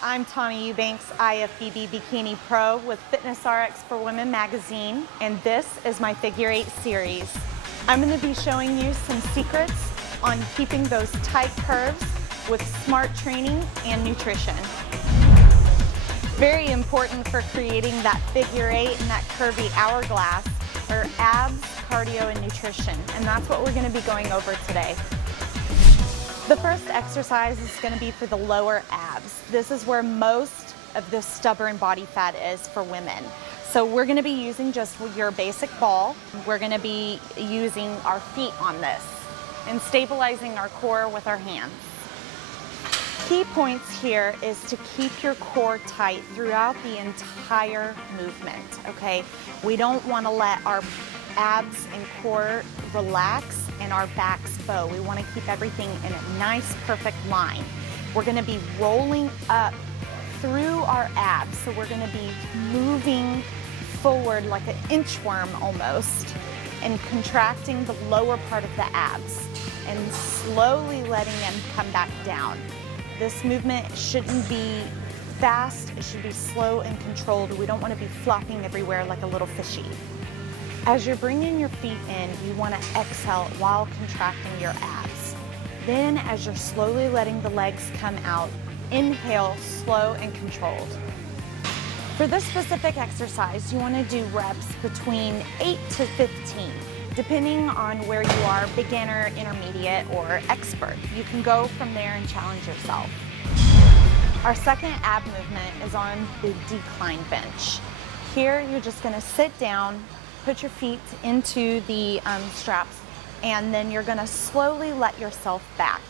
Hello, I'm Tawna Eubanks, IFBB Bikini Pro with FitnessRx for Women magazine, and this is my Figure 8 series. I'm going to be showing you some secrets on keeping those tight curves with smart training and nutrition. Very important for creating that Figure 8 and that curvy hourglass are abs, cardio, and nutrition, and that's what we're going to be going over today. The first exercise is going to be for the lower abs. This is where most of the stubborn body fat is for women. So we're going to be using just your basic ball. We're going to be using our feet on this and stabilizing our core with our hands. Key points here is to keep your core tight throughout the entire movement, okay? We don't want to let our abs and core relax and our backs bow. We want to keep everything in a nice, perfect line. We're going to be rolling up through our abs, so we're going to be moving forward like an inchworm almost and contracting the lower part of the abs and slowly letting them come back down. This movement shouldn't be fast, it should be slow and controlled. We don't want to be flopping everywhere like a little fishy. As you're bringing your feet in, you want to exhale while contracting your abs. Then as you're slowly letting the legs come out, inhale slow and controlled. For this specific exercise, you want to do reps between 8 to 15, depending on where you are, beginner, intermediate, or expert. You can go from there and challenge yourself. Our second ab movement is on the decline bench. Here, you're just going to sit down, put your feet into the straps, and then you're going to slowly let yourself back.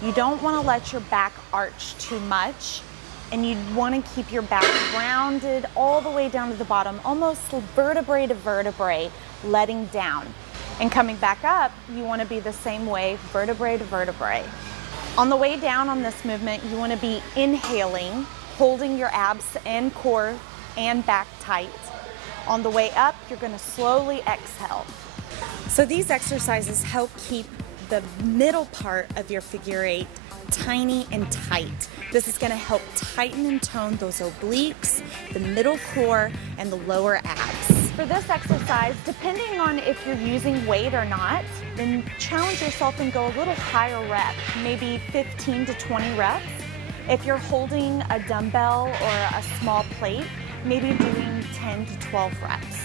You don't want to let your back arch too much, and you want to keep your back rounded all the way down to the bottom, almost vertebrae to vertebrae, letting down. And coming back up, you want to be the same way, vertebrae to vertebrae. On the way down on this movement, you want to be inhaling, holding your abs and core and back tight. On the way up, you're going to slowly exhale. So these exercises help keep the middle part of your Figure 8 tiny and tight. This is going to help tighten and tone those obliques, the middle core, and the lower abs. For this exercise, depending on if you're using weight or not, then challenge yourself and go a little higher rep, maybe 15 to 20 reps. If you're holding a dumbbell or a small plate, maybe doing 10 to 12 reps.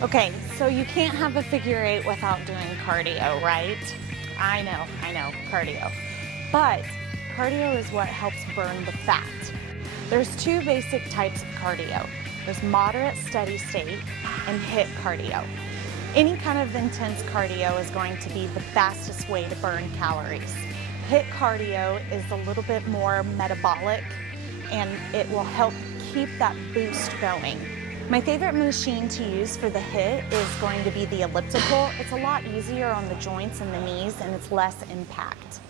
Okay, so you can't have a Figure 8 without doing cardio, right? I know, cardio. But cardio is what helps burn the fat. There's two basic types of cardio. There's moderate steady state and HIIT cardio. Any kind of intense cardio is going to be the fastest way to burn calories. HIIT cardio is a little bit more metabolic, and it will help keep that boost going. My favorite machine to use for the HIIT is going to be the elliptical. It's a lot easier on the joints and the knees, and it's less impact.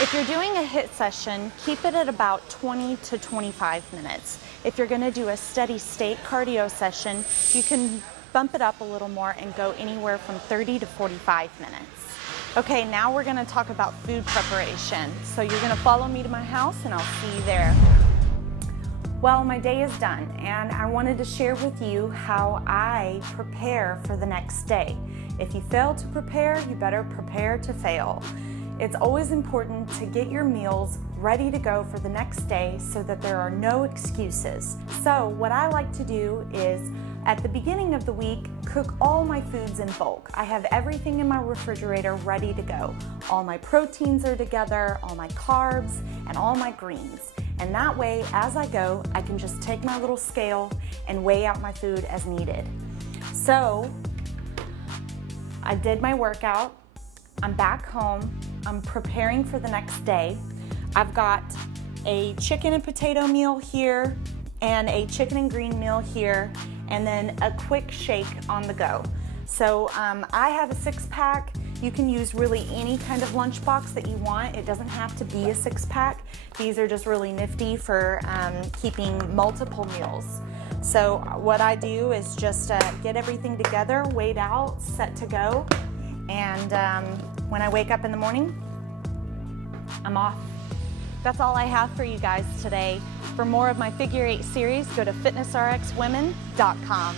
If you're doing a HIIT session, keep it at about 20 to 25 minutes. If you're going to do a steady state cardio session, you can bump it up a little more and go anywhere from 30 to 45 minutes. Okay, now we're going to talk about food preparation. So you're going to follow me to my house, and I'll see you there. Well, my day is done, and I wanted to share with you how I prepare for the next day. If you fail to prepare, you better prepare to fail. It's always important to get your meals ready to go for the next day so that there are no excuses. So what I like to do is, at the beginning of the week, cook all my foods in bulk. I have everything in my refrigerator ready to go. All my proteins are together, all my carbs, and all my greens. And that way, as I go, I can just take my little scale and weigh out my food as needed. So, I did my workout, I'm back home, I'm preparing for the next day. I've got a chicken and potato meal here, and a chicken and green meal here, and then a quick shake on the go. So I have a 6-pack. You can use really any kind of lunchbox that you want. It doesn't have to be a 6-pack. These are just really nifty for keeping multiple meals. So what I do is just get everything together, weighed out, set to go, and when I wake up in the morning, I'm off. That's all I have for you guys today. For more of my figure 8 series, go to FitnessRxWomen.com.